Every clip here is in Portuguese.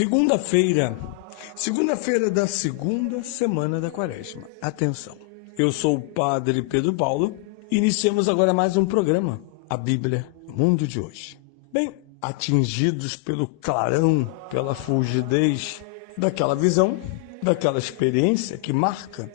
Segunda-feira da segunda semana da Quaresma. Atenção, eu sou o Padre Pedro Paulo e iniciamos agora mais um programa, a Bíblia, o Mundo de Hoje. Bem, atingidos pelo clarão, pela fulgidez daquela visão, daquela experiência que marca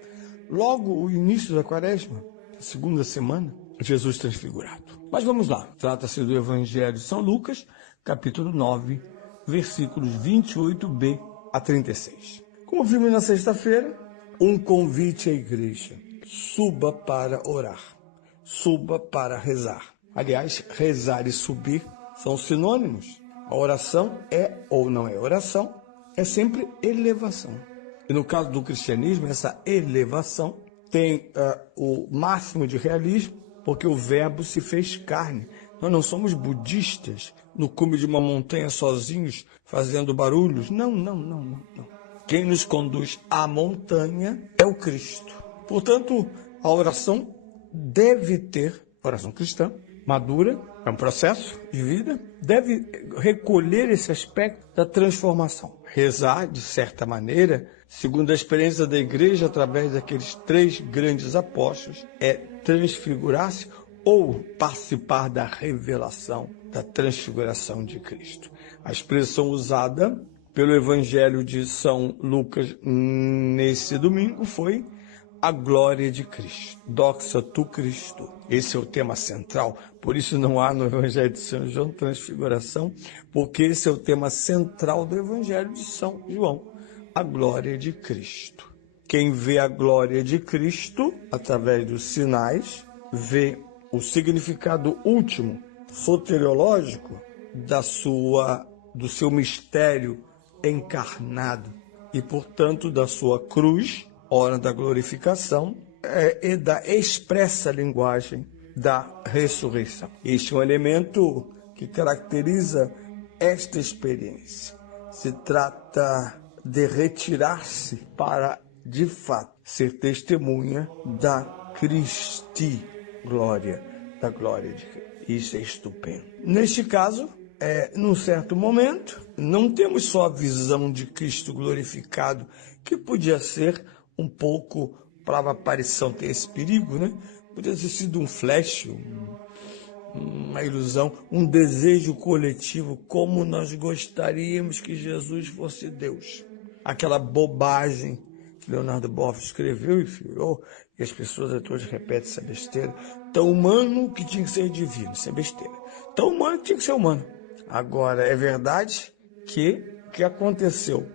logo o início da Quaresma, a segunda semana, Jesus transfigurado. Mas vamos lá, trata-se do Evangelho de São Lucas, capítulo 9, versículos 28b a 36. Como vimos na sexta-feira, um convite à igreja: suba para orar, suba para rezar. Aliás, rezar e subir são sinônimos. A oração é ou não é oração, é sempre elevação. E no caso do cristianismo, essa elevação tem o máximo de realismo, porque o verbo se fez carne. Nós não somos budistas no cume de uma montanha sozinhos, fazendo barulhos. Não. Quem nos conduz à montanha é o Cristo. Portanto, a oração deve ter, oração cristã, madura, é um processo de vida, deve recolher esse aspecto da transformação. Rezar, de certa maneira, segundo a experiência da igreja, através daqueles 3 grandes apóstolos, é transfigurar-se ou participar da revelação, da transfiguração de Cristo. A expressão usada pelo Evangelho de São Lucas nesse domingo foi a glória de Cristo. Doxa tu Cristo. Esse é o tema central, por isso não há no Evangelho de São João transfiguração, porque esse é o tema central do Evangelho de São João, a glória de Cristo. Quem vê a glória de Cristo, através dos sinais, vê o significado último, soteriológico, do seu mistério encarnado e, portanto, da sua cruz, hora da glorificação, e da expressa linguagem da ressurreição. Este é um elemento que caracteriza esta experiência. Se trata de retirar-se para, de fato, ser testemunha da Cristi glória, da glória de Cristo. Isso é estupendo. Neste caso, num certo momento, não temos só a visão de Cristo glorificado, que podia ser um pouco, para a aparição ter esse perigo, né? Podia ter sido um flash, uma ilusão, um desejo coletivo, como nós gostaríamos que Jesus fosse Deus. Aquela bobagem que Leonardo Boff escreveu e filou, e as pessoas todas repetem essa besteira. Tão humano que tinha que ser divino, isso é besteira. Tão humano que tinha que ser humano. Agora, é verdade que o que aconteceu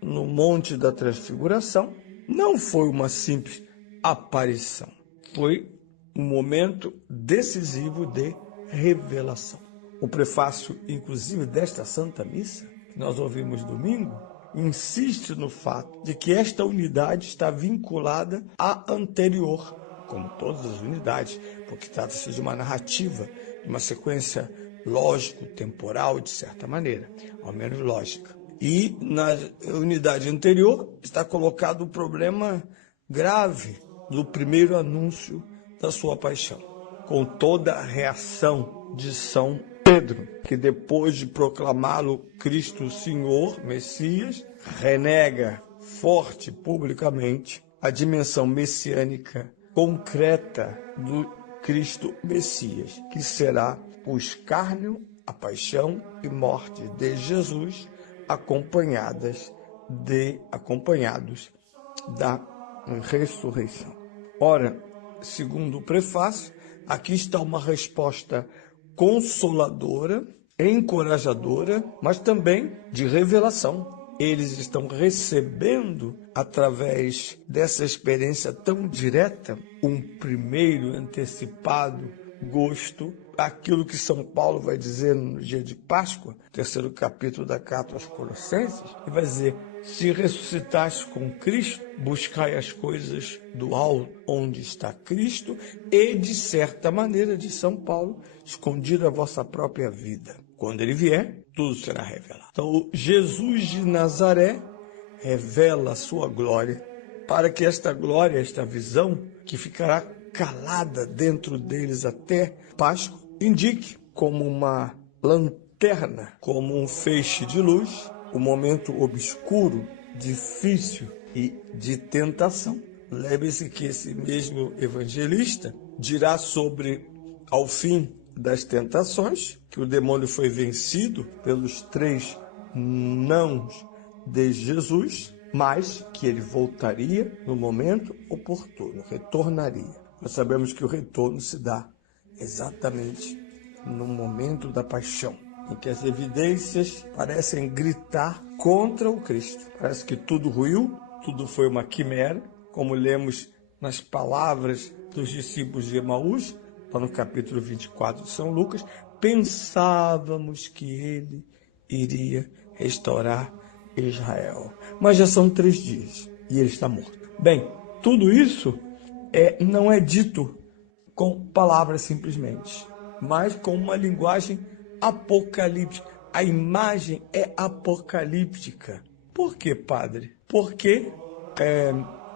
no Monte da Transfiguração não foi uma simples aparição. Foi um momento decisivo de revelação. O prefácio, inclusive, desta Santa Missa, que nós ouvimos domingo, insiste no fato de que esta unidade está vinculada à anterior, como todas as unidades, porque trata-se de uma narrativa, de uma sequência lógico-temporal, de certa maneira, ao menos lógica. E na unidade anterior está colocado o problema grave do primeiro anúncio da sua paixão, com toda a reação de São Pedro, que depois de proclamá-lo Cristo Senhor, Messias, renega forte publicamente a dimensão messiânica concreta do Cristo Messias, que será o escárnio, a paixão e morte de Jesus, acompanhados da ressurreição. Ora, segundo o prefácio, aqui está uma resposta consoladora, encorajadora, mas também de revelação. Eles estão recebendo, através dessa experiência tão direta, um primeiro antecipado gosto, aquilo que São Paulo vai dizer no dia de Páscoa, 3º capítulo da Carta aos Colossenses, ele vai dizer: se ressuscitaste com Cristo, buscai as coisas do alto, onde está Cristo, e, de certa maneira, de São Paulo, escondido a vossa própria vida. Quando ele vier, tudo será revelado. Então, Jesus de Nazaré revela a sua glória, para que esta glória, esta visão, que ficará calada dentro deles até Páscoa, indique como uma lanterna, como um feixe de luz, o momento obscuro, difícil e de tentação. Lembre-se que esse mesmo evangelista dirá sobre, ao fim das tentações, que o demônio foi vencido pelos 3 nãos de Jesus, mas que ele voltaria no momento oportuno, retornaria. Nós sabemos que o retorno se dá exatamente no momento da paixão, em que as evidências parecem gritar contra o Cristo. Parece que tudo ruiu, tudo foi uma quimera, como lemos nas palavras dos discípulos de Emaús, lá no capítulo 24 de São Lucas. Pensávamos que ele iria restaurar Israel. Mas já são 3 dias e ele está morto. Bem, tudo isso não é dito com palavras simplesmente, mas com uma linguagem apocalíptica. A imagem é apocalíptica. Por quê, padre? Porque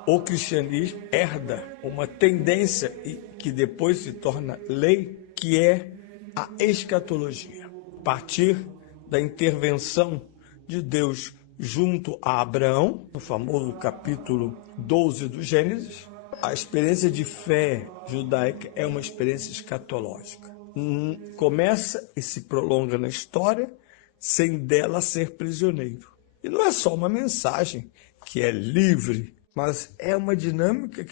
o cristianismo herda uma tendência que depois se torna lei, que é a escatologia. A partir da intervenção de Deus junto a Abraão, no famoso capítulo 12 do Gênesis, a experiência de fé judaica é uma experiência escatológica. Começa e se prolonga na história sem dela ser prisioneiro. E não é só uma mensagem que é livre, mas é uma dinâmica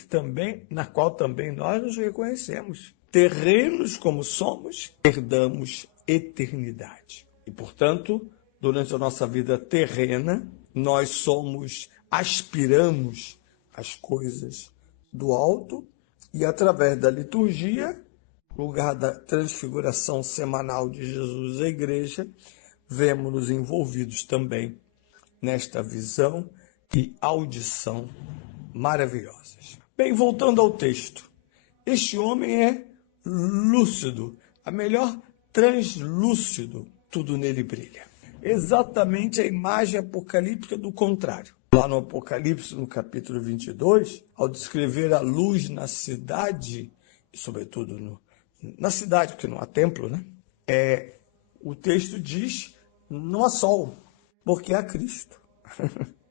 na qual também nós nos reconhecemos. Terrenos como somos, herdamos eternidade. E, portanto, durante a nossa vida terrena, nós aspiramos às coisas do alto e, através da liturgia, lugar da transfiguração semanal de Jesus à igreja, vemos-nos envolvidos também nesta visão e audição maravilhosas. Bem, voltando ao texto. Este homem é lúcido, a melhor translúcido, tudo nele brilha. Exatamente a imagem apocalíptica do contrário. Lá no Apocalipse, no capítulo 22, ao descrever a luz na cidade, e sobretudo na cidade, porque não há templo, né? O texto diz, não há sol, porque há Cristo.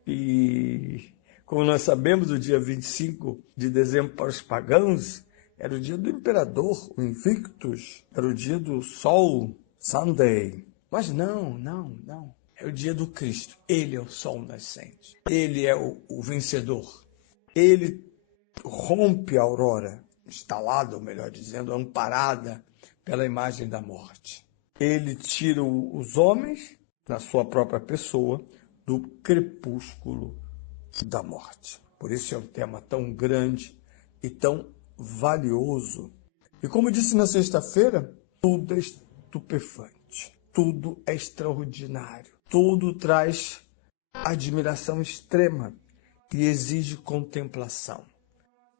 E, como nós sabemos, o dia 25 de dezembro para os pagãos era o dia do imperador, o Invictus, era o dia do sol, Sunday. Mas não. É o dia do Cristo. Ele é o sol nascente. Ele é o vencedor. Ele rompe a aurora, instalada, ou melhor dizendo, amparada pela imagem da morte. Ele tira os homens, na sua própria pessoa, do crepúsculo da morte. Por isso é um tema tão grande e tão valioso. E como disse na sexta-feira, tudo é estupefante, tudo é extraordinário, tudo traz admiração extrema e exige contemplação.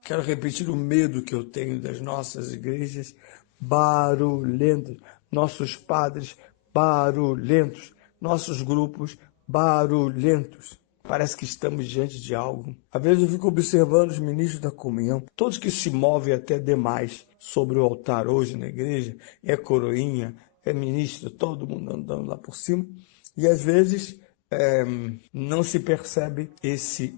Quero repetir o medo que eu tenho das nossas igrejas barulhentas, nossos padres barulhentos, nossos grupos barulhentos. Parece que estamos diante de algo. Às vezes eu fico observando os ministros da comunhão, todos que se movem até demais sobre o altar hoje na igreja, é coroinha, é ministro, todo mundo andando lá por cima, e às vezes não se percebe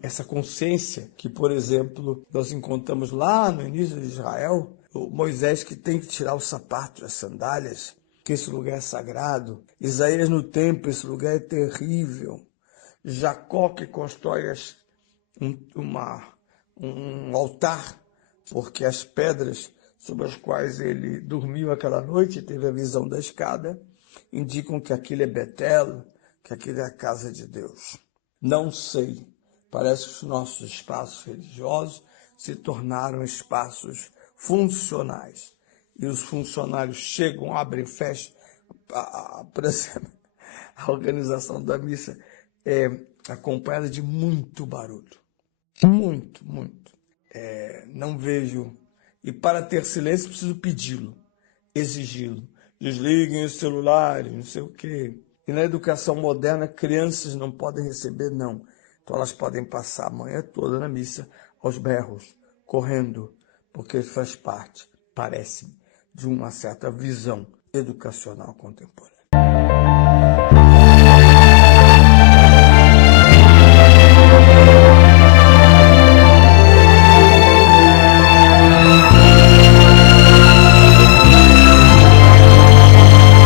essa consciência que, por exemplo, nós encontramos lá no início de Israel, o Moisés que tem que tirar os sapatos, as sandálias, que esse lugar é sagrado. Isaías no templo, esse lugar é terrível. Jacó que constrói um altar, porque as pedras sobre as quais ele dormiu aquela noite, teve a visão da escada, indicam que aquilo é Betel, que aquilo é a casa de Deus. Não sei, parece que os nossos espaços religiosos se tornaram espaços funcionais. E os funcionários chegam, abrem, fecham. Por exemplo, a organização da missa é acompanhada de muito barulho. Muito. Não vejo. E para ter silêncio, preciso pedi-lo, exigi-lo. Desliguem os celulares, não sei o quê. E na educação moderna, crianças não podem receber não. Então elas podem passar a manhã toda na missa aos berros, correndo, porque isso faz parte, parece-me, de uma certa visão educacional contemporânea.